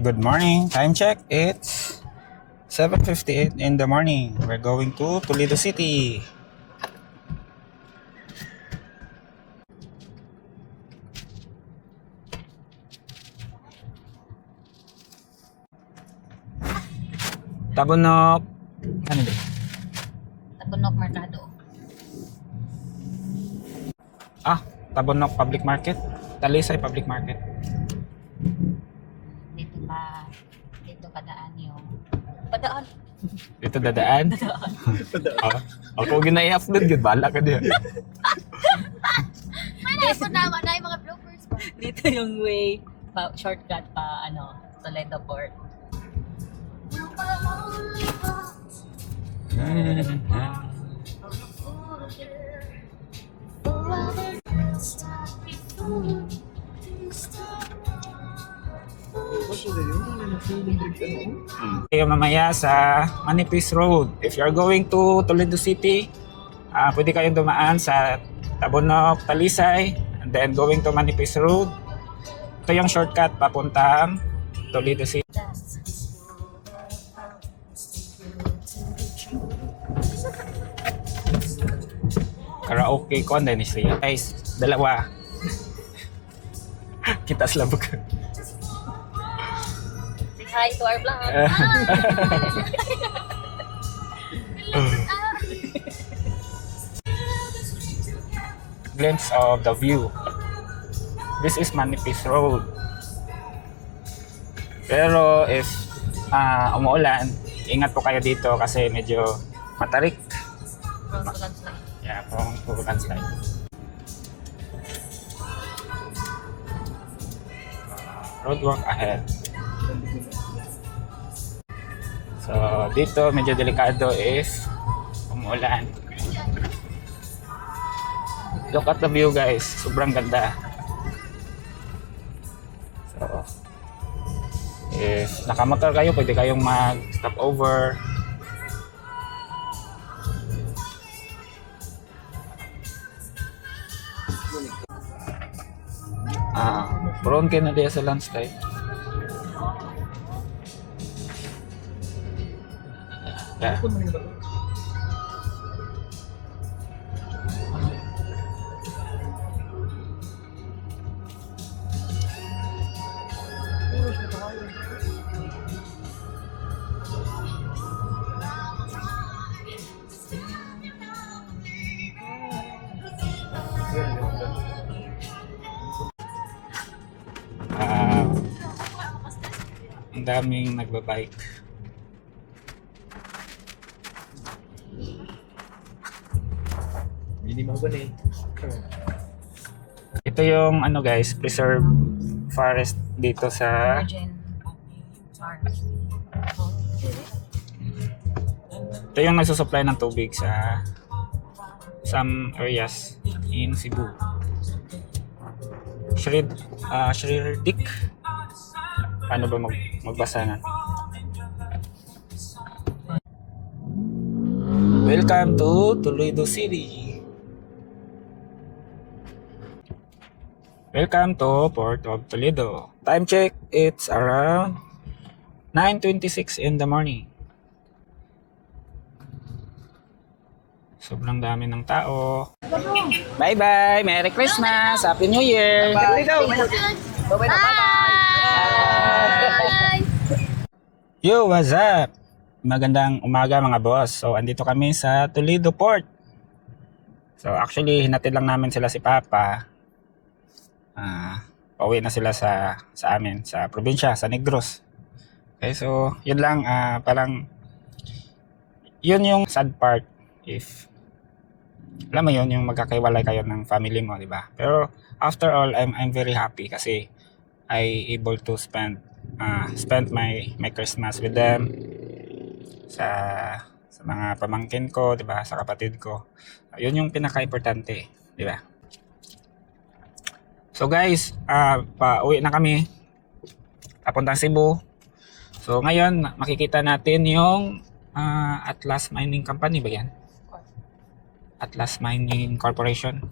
Good morning. Time check. It's 7:58 in the morning. We're going to Toledo City. Tabunok. Ano ba? Tabunok Mercado. Tabunok Public Market. Talisay Public Market. Dito padaan yung padaan. Dito dadaan. Ako gina-i-upload yun. Bala ka diyan. Dito naman na yung mga bloopers ba? Dito yung way shortcut pa Toledo Port. Kayo mamaya sa Manipis Road. If you're going to Toledo City, pwede kayong dumaan sa Tabunok, Talisay, and then going to Manipis Road. Ito yung shortcut papuntang Toledo City. Karaoke ko din siya. Guys, dalawa. Kita slabog. Say hi to our vlog. Glimpse of the view. This is Manipis Road. Pero if umuulan, ingat po kayo dito kasi medyo matarik. Yeah, prone to landslide. Roadwork ahead. So dito medyo delikado if umuulan. Look at the view guys, sobrang ganda. So if nakamotor kayo, pwede kayong mag-stop over. Prone kayo na diya sa landslide. Yeah. Ang daming nagbabike. Ito yung guys, preserve forest dito sa Virgin Farms. ito yung nagsusupply ng tubig sa some areas in Cebu. Shrirdik. Paano ba magbasa na? Welcome to Toledo City. Welcome to Port of Toledo. Time check, it's around 9:26 in the morning. Sobrang dami ng tao. Bye-bye! Merry Christmas! Happy New Year! Yo, what's up? Magandang umaga mga boss. So, andito kami sa Toledo Port. So, actually, hinatid lang namin sila si Papa. Pauwi na sila sa amin, sa probinsya, sa Negros. Okay, so, yun lang. Parang, yun yung sad part. If, alam mo yun, yung magkakaiwalay kayo ng family mo, di ba? Pero, after all, I'm very happy kasi I able to spend my Christmas with them, sa mga pamangkin ko, 'di ba, sa kapatid ko. Yun yung pinaka-importante, 'di ba? So guys, pauwi na kami papuntang Cebu. So ngayon makikita natin yung Atlas Mining Company ba yan? Atlas Mining Corporation.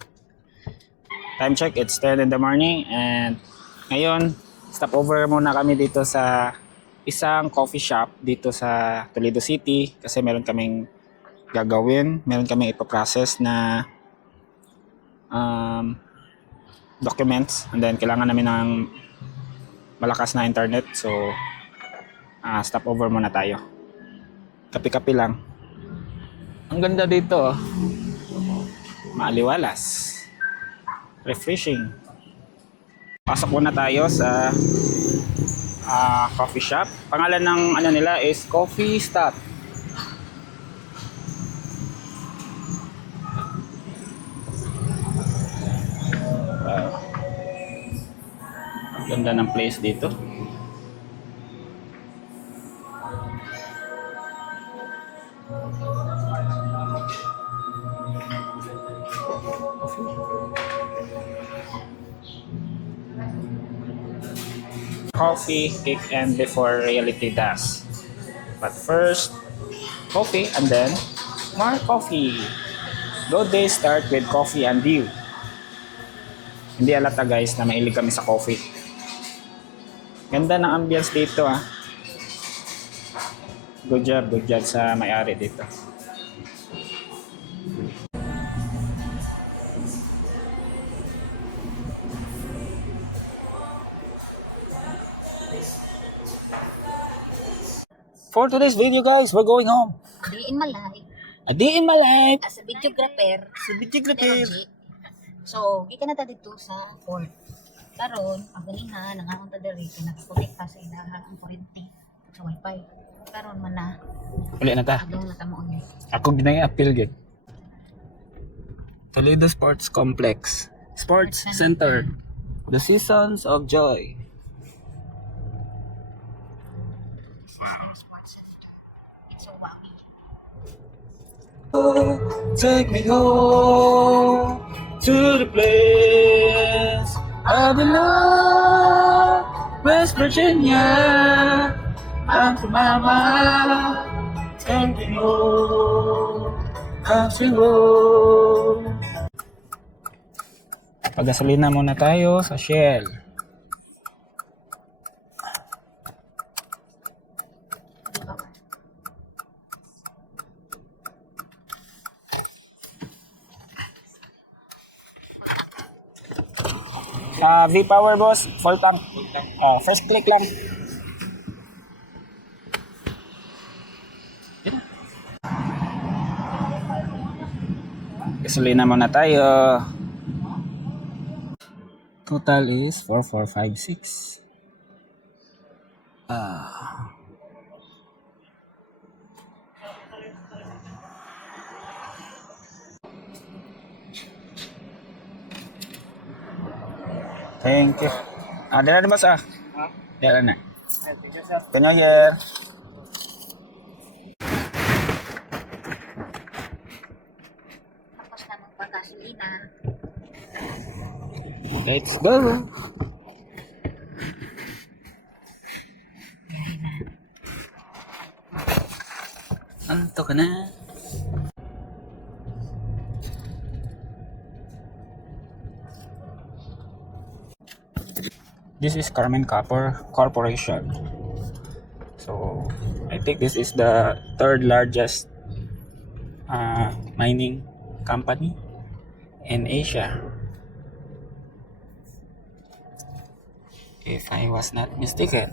Time check, it's 10 in the morning and ngayon Stop over muna kami dito sa isang coffee shop dito sa Toledo City kasi meron kaming gagawin, meron kaming ipaprocess na documents, and then kailangan namin ng malakas na internet, so stop over muna tayo. Kapi-kapi lang. Ang ganda dito, oh. Maaliwalas, refreshing. Pasok muna tayo sa coffee shop. Pangalan ng ano nila is Coffee Stop. Ang ganda ng place dito. Coffee kick in before reality does. But first, coffee and then more coffee. Good day start with coffee and view. Hindi alata guys na mahilig kami sa coffee. Ganda ng ambience dito ah. Good job sa may-ari dito. For today's video guys, we're going home. Di in Malay. A day in my life. As a videographer. Sa videographer. So, kita na ta dito sa port. Karon, ang galingan, nangangon ta diri kay nakakonekta sa ilaha ang kuryente sa wifi. Karon man na Uli na ta. adong natamoon ni. Ako ginay-appeal gid. Toledo Sports Complex. Sports Center. The Seasons of Joy. Sports Center. It's so wagi. Take me home to the place I belong, West Virginia. I'm from Mama. Take me home, country road. Pagasolina muna tayo sa Shell. V-Power boss, full tank. First click lang. Gasolina muna tayo. Total is 4456. Thank you. Dala na ba sa? Dala na. Kanyo yer. Tapos na magpagasolina. Let's go. Anto ka na. This is Carmen Copper Corporation. So, I think this is the third largest mining company in Asia. If I was not mistaken.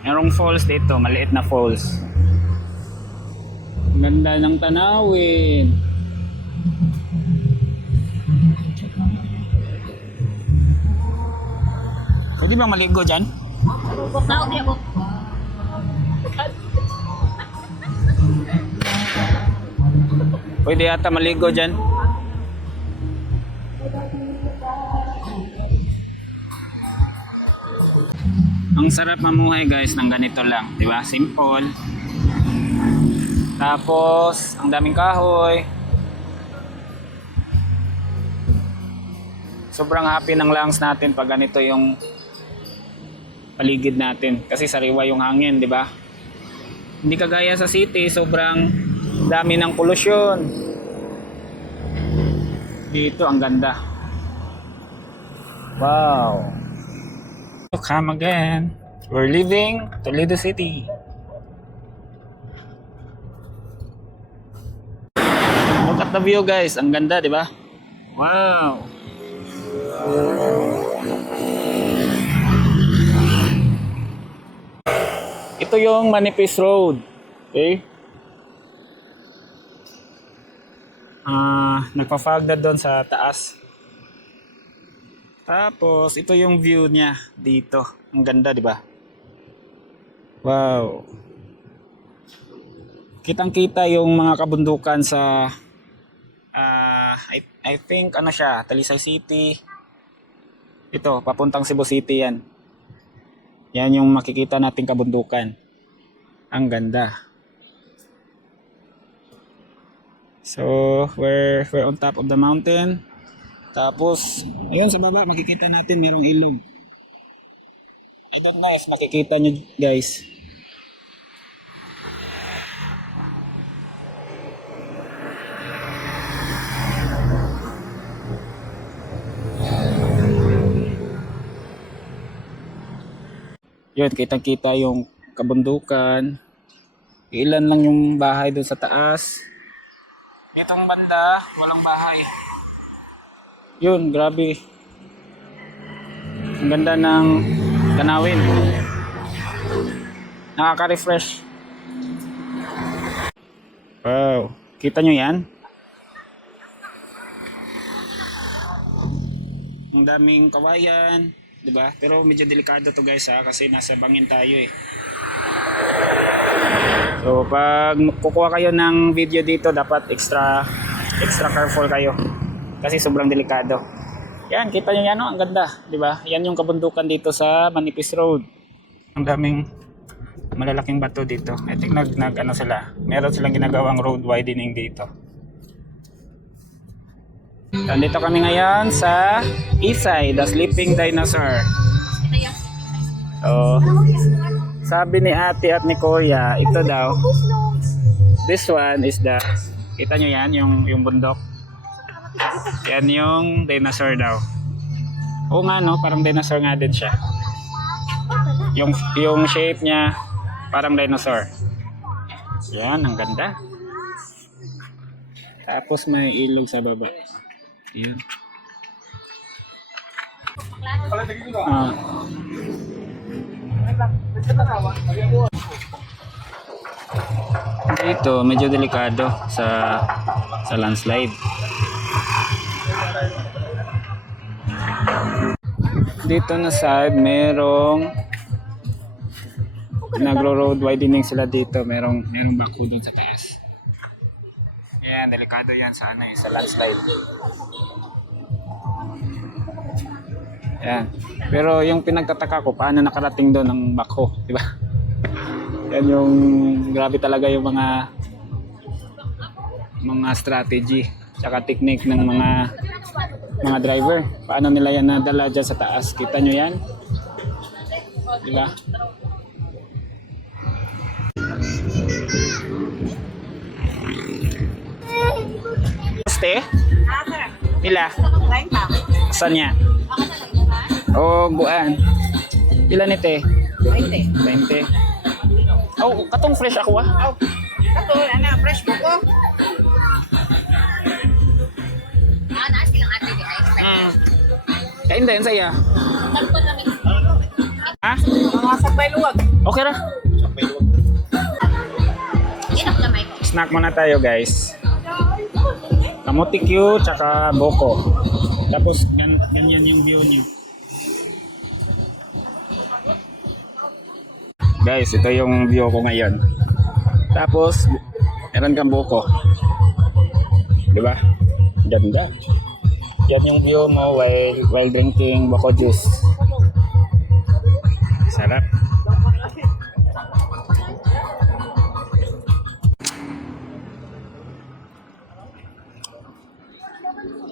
Merong falls dito, maliit na falls. Ganda ng tanawin. Pwede bang maligo dyan? Naog niya ko. Pwede yata maligo dyan. Ang sarap mamuhay guys ng ganito lang, di ba? Simple. Tapos, ang daming kahoy. Sobrang happy ng lungs natin pag ganito yung paligid natin. Kasi sariwa yung hangin, di ba? Hindi kagaya sa city, sobrang dami ng polusyon. Dito, ang ganda. Wow. Come again. We're leaving Toledo City. Look at the view guys. Ang ganda, di ba? Wow. Ito yung Manipis Road. Okay? Nagpa-fog na doon sa taas. Tapos, ito yung view niya dito. Ang ganda, di ba? Wow. Kitang-kita yung mga kabundukan sa I think ano siya, Talisay City. Ito, papuntang Cebu City yan. Yan yung makikita nating kabundukan. Ang ganda. So, we're on top of the mountain. Tapos, ayun sa baba, makikita natin merong ilog. I don't know if makikita nyo guys. Yun, kitang-kita yung kabundukan. Ilan lang yung bahay doon sa taas. Ditong banda, walang bahay. Yun, grabe. Ang ganda ng tanawin. Nakaka-refresh. Wow, kita nyo yan? Ang daming kawayan. Diba? Pero medyo delikado to guys kasi nasa bangin tayo eh. So pag kukuha kayo ng video dito dapat extra careful kayo kasi sobrang delikado. Yan, kita nyo yan, no? Ang ganda, diba? Yan yung kabundukan dito sa Manipis Road. Ang daming malalaking bato dito. I think ano sila, meron silang ginagawang road widening dito. Nandito kami ngayon sa Isay, the Sleeping Dinosaur. So, sabi ni ate at ni kuya, ito daw, this one is the, kita nyo yan, yung bundok. Yan yung dinosaur daw. Oo nga no, parang dinosaur nga din siya. Yung shape niya, parang dinosaur. Yan, ang ganda. Tapos may ilog sa baba. Yan. Dito medyo delikado sa landslide. Dito na side merong nagro-road widening sila dito, merong bako doon sa taas. Yan, delikado yan sa sa landslide. Yan. Pero yung pinagtataka ko, paano nakarating doon ang bako, di ba? Yan yung grabe talaga yung mga strategy tsaka technique ng mga driver. Paano nila yan nadala dyan sa taas? Kita nyo yan? Di ba? Este? Pila? Saan niya? O buwan? Pila nite? 20. Oh, katong fresh ako ah. Oh, kato, ana, fresh mo ko. Naas silang ate di ay. Kain din saya. Ha? Mga sagbay luwag. Okay ra. Inak lamay ko. Snack muna tayo guys. Kamote Q tsaka boko. Tapos ganyan yung view niyo. Guys, ito yung view ko ngayon. Tapos meron kang buko. 'Di ba? Ganda. Yan yung view mo while drinking buko juice. Sarap.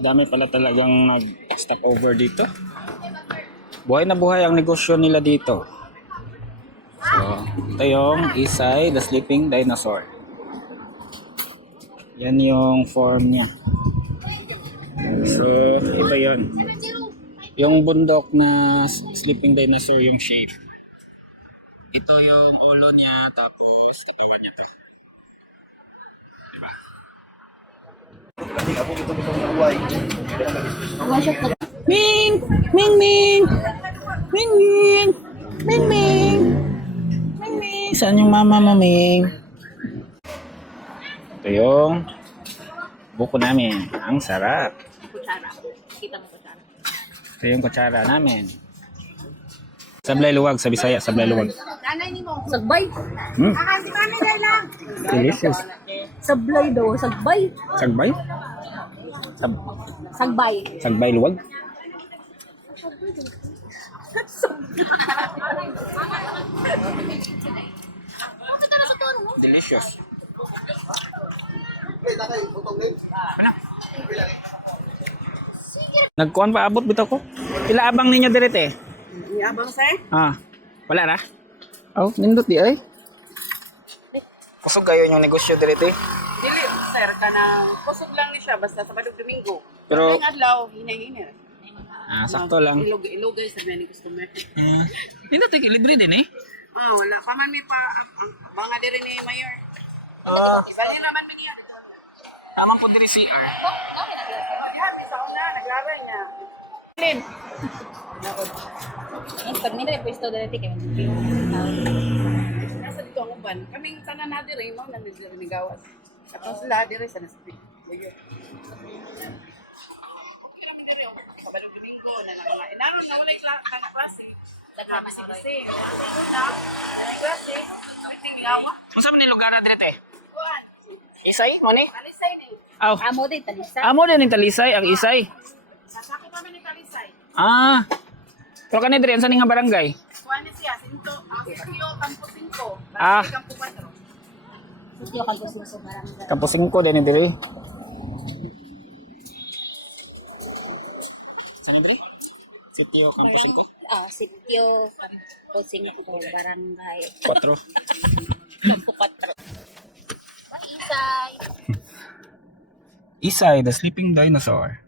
Dami pala talagang nag-stop over dito. Buhay na buhay ang negosyo nila dito. So, ito yung Isay, the Sleeping Dinosaur. Yan yung form niya. So, ito yun. Yung bundok na sleeping dinosaur yung shape. Ito yung ulo niya, tapos katawan niya to. Ming! Ming Ming! Ming Ming! Ming Ming! Ming Ming! Saan yung mama mo, Ming? Ito yung buko namin. Ang sarap. Kutsara. Kita mo kutsara. Ito yung kutsara namin. Sablay luwag sa Bisaya, sablay luwag. Nanay ni mo. Sagbay. Hmm? Si mami na lang. Delicious. Sablay daw. Sagbay. Sagbay? Sagbay. Sagbay luwag? Delicious. Nagkuhan pa abot bitaw ko. Pila abang ninyo diret eh? Abang sir? Ah, wala na? Oh, nindot di ay. Kusog kayo yung negosyo diret eh. Dili, sir, kanang kusog lang ni siya basta sa Badog Domingo. Pero- Pero adlaw, hinay-hinay. Ah, sakto lang. Ilugay sa mga customer. Nindot eh, libre din eh. Ah, wala pa man may pa mga diri ni Mayor. Ah, Iba niya naman mi niya dito. tamang po diri CR. Happy sa una, naglaro niya. Lin. Ang pag nila pwesto dati kayo. Nasa dito ang uban. Kaming sana na diri mo nang diri ni gawas. Tapos sila diri sa naspi. Sige. Sa Badog Domingo na nakakain. Naroon na wala klase. Nagkama si Kasi. Una, klase. Everything gawa. Unsa man ni lugar na diret eh? Isay mo ni? Talisay ni. Aw. Amo din talisa. Amo din yung talisay, ang isay. Sasaki pa man ni Talisay. Ah. Pero kanina diri sa ning nga barangay. Kuha ni siya, sinto, ang sitio, Campo 5. Ah. Campo 4. Sityo kan po sa barangay. Campo 5 din diri. Saan diri? Sitio Campo 5. Ah, sityo kan po sa barangay. 4. Campo 4. Isay. Isay, the sleeping dinosaur.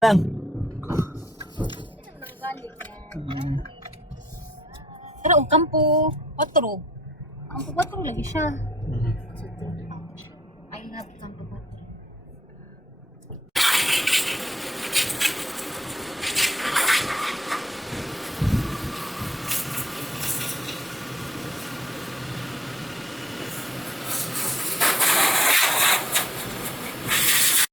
Lang. Pero ang kampo 4. Kampo 4 lagi siya.